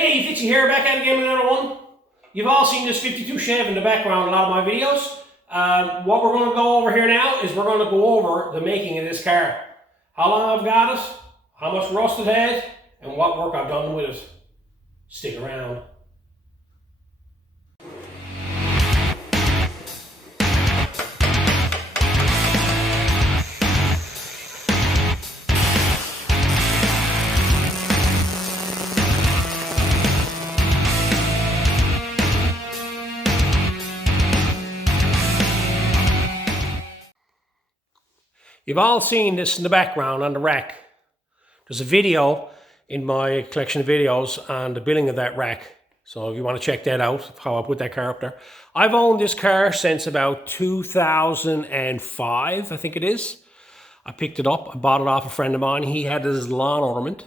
Hey, Fitzy here, back at it again with another one. You've all seen this 52 Chev in the background in a lot of my videos. What we're going to go over here now is we're going to go over the making of this car. How long I've got it, how much rust it had, and what work I've done with it. Stick around. You've all seen this in the background on the rack. There's a video in my collection of videos on the building of that rack. So if you want to check that out, how I put that car up there. I've owned this car since about 2005, I think it is. I picked it up, I bought it off a friend of mine. He had it as a lawn ornament.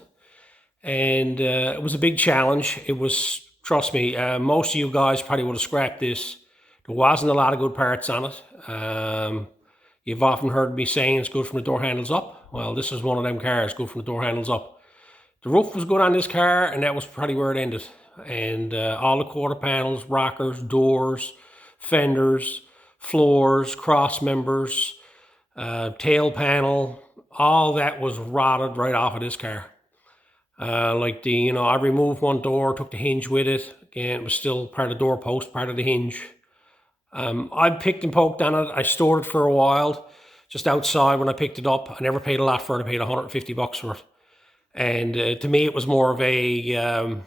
And it was a big challenge. It was, trust me, most of you guys probably would have scrapped this. There wasn't a lot of good parts on it. You've often heard me saying it's good from the door handles up. Well, this is one of them cars, good from the door handles up. The roof was good on this car, and that was probably where it ended. And all the quarter panels, rockers, doors, fenders, floors, cross members, tail panel, all that was rotted right off of this car. I removed one door, took the hinge with it. Again, it was still part of the door post, part of the hinge. I picked and poked on it. I stored it for a while, just outside when I picked it up. I never paid a lot for it. I paid $150 for it. And to me, it was more of a,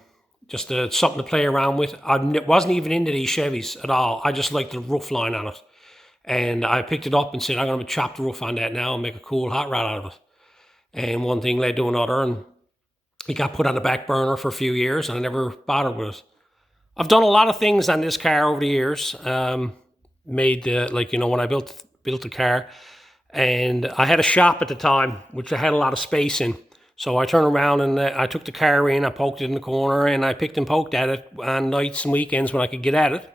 something to play around with. I wasn't even into these Chevys at all. I just liked the roof line on it. And I picked it up and said, I'm going to chop the roof on that now and make a cool hot rod out of it. And one thing led to another, and it got put on the back burner for a few years, and I never bothered with it. I've done a lot of things on this car over the years. When I built the car, and I had a shop at the time, which I had a lot of space in. So I turned around and I took the car in, I poked it in the corner, and I picked and poked at it on nights and weekends when I could get at it.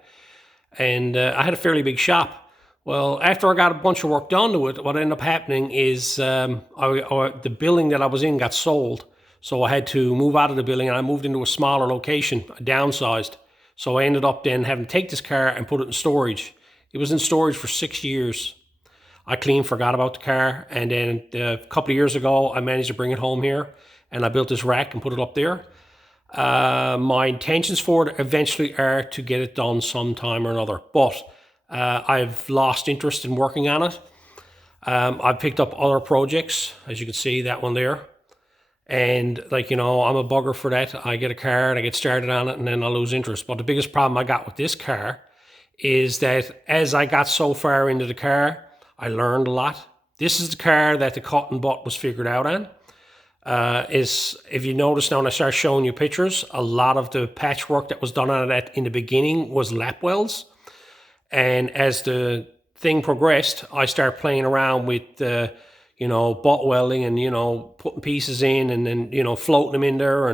And I had a fairly big shop. Well, after I got a bunch of work done to it, what ended up happening is the building that I was in got sold. So I had to move out of the building, and I moved into a smaller location, I downsized. So I ended up then having to take this car and put it in storage. It was in storage for 6 years. I clean forgot about the car, and then a couple of years ago, I managed to bring it home here, and I built this rack and put it up there. My intentions for it eventually are to get it done sometime or another, but I've lost interest in working on it. I've picked up other projects, as you can see, that one there. And I'm a bugger for that. I get a car and I get started on it and then I lose interest. But the biggest problem I got with this car is that as I got so far into the car, I learned a lot. This is the car that the cut and butt was figured out on. If you notice now when I start showing you pictures, a lot of the patchwork that was done on it in the beginning was lap welds. And as the thing progressed, I started playing around with butt welding and, putting pieces in and then, floating them in there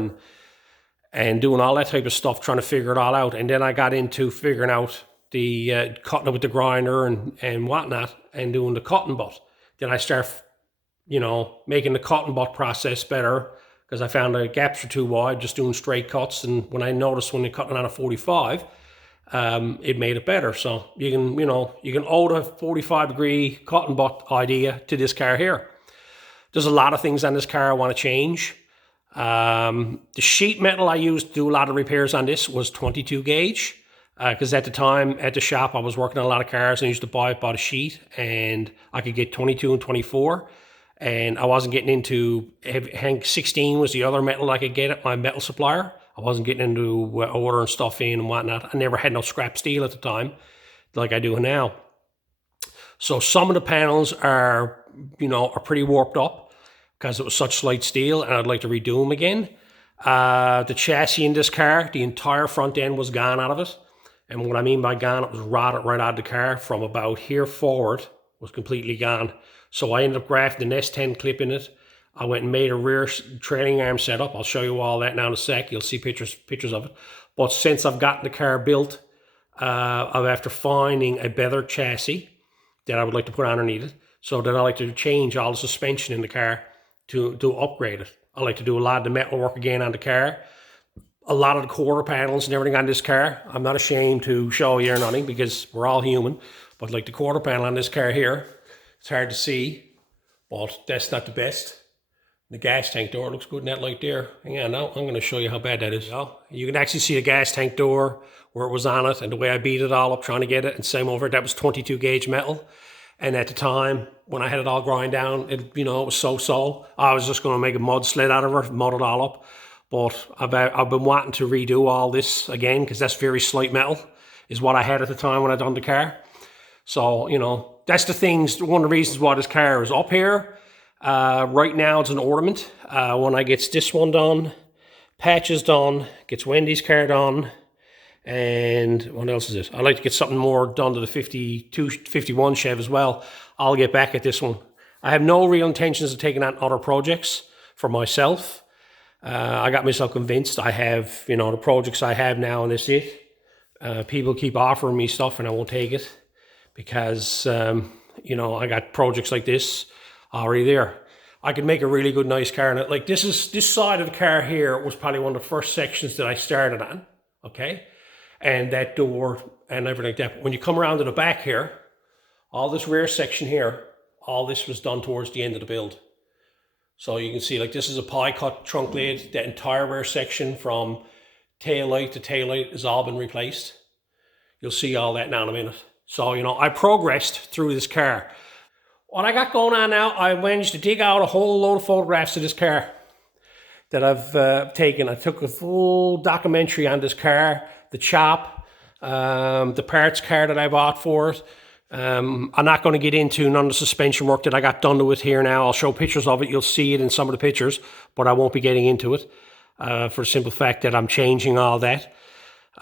and doing all that type of stuff, trying to figure it all out. And then I got into figuring out the cutting it with the grinder and whatnot and doing the cutting butt. Then I start, making the cutting butt process better because I found the gaps were too wide, just doing straight cuts. And when I noticed when you're cutting on a 45, it made it better. So you can owe the 45-degree cotton butt idea to this car here. There's a lot of things on this car I want to change. The sheet metal I used to do a lot of repairs on this was 22 gauge. Because at the time at the shop I was working on a lot of cars and I used to buy it by the sheet, and I could get 22 and 24. And I wasn't getting into, I think 16 was the other metal I could get at my metal supplier. I wasn't getting into ordering stuff in and whatnot. I never had no scrap steel at the time like I do now. So some of the panels are pretty warped up because it was such light steel, and I'd like to redo them again. The chassis in this car, the entire front end was gone out of it. And what I mean by gone, it was rotted right out of the car from about here forward, was completely gone. So I ended up grafting the S10 clip in it. I went and made a rear trailing arm setup. I'll show you all that now in a sec. You'll see pictures of it. But since I've gotten the car built, I'm after finding a better chassis that I would like to put underneath it. So then I like to change all the suspension in the car to upgrade it. I like to do a lot of the metal work again on the car. a lot of the quarter panels and everything on this car. I'm not ashamed to show you or nothing because we're all human. But like the quarter panel on this car here, it's hard to see, but that's not the best. The gas tank door looks good in that light there. Hang on now, I'm going to show you how bad that is. You can actually see a gas tank door where it was on it and the way I beat it all up trying to get it. And same over, that was 22 gauge metal. And at the time, when I had it all grind down, it was so-so. I was just going to make a mud sled out of it, mud it all up. But I've been wanting to redo all this again because that's very slight metal, is what I had at the time when I done the car. So, that's the things, one of the reasons why this car is up here. Right now it's an ornament. When I get this one done, patches done, gets Wendy's car done, and what else is it? I'd like to get something more done to the 52, 51 Chev as well. I'll get back at this one. I have no real intentions of taking on other projects for myself. I got myself convinced. I have, the projects I have now and that's it. People keep offering me stuff and I won't take it because, I got projects like this already there. I could make a really good, nice car in it. Like this side of the car here was probably one of the first sections that I started on, okay? And that door and everything like that. But when you come around to the back here, all this rear section here, all this was done towards the end of the build. So you can see like this is a pie cut trunk lid. The entire rear section from tail light to tail light has all been replaced. You'll see all that now in a minute. So, I progressed through this car. What I got going on now, I managed to dig out a whole load of photographs of this car that I've taken. I took a full documentary on this car, the chop, the parts car that I bought for it. I'm not going to get into none of the suspension work that I got done to it here now. I'll show pictures of it. You'll see it in some of the pictures, but I won't be getting into it for the simple fact that I'm changing all that.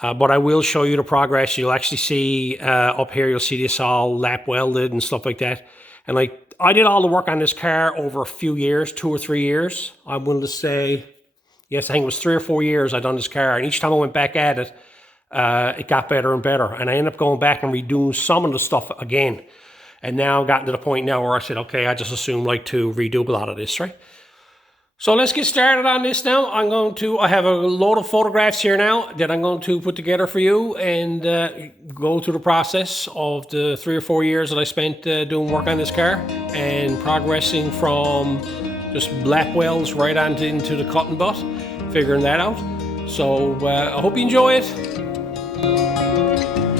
But I will show you the progress. You'll actually see up here, you'll see this all lap welded and stuff like that. And like, I did all the work on this car over a few years, 2 or 3 years. I'm willing to say, yes, I think it was 3 or 4 years I done this car. And each time I went back at it, it got better and better. And I ended up going back and redoing some of the stuff again. And now I've gotten to the point now where I said, okay, I just assume like to redo a lot of this, right? So let's get started on this now. I have a load of photographs here now that I'm going to put together for you and go through the process of the 3 or 4 years that I spent doing work on this car and progressing from just lap welds right on into the cut and butt, figuring that out. So I hope you enjoy it.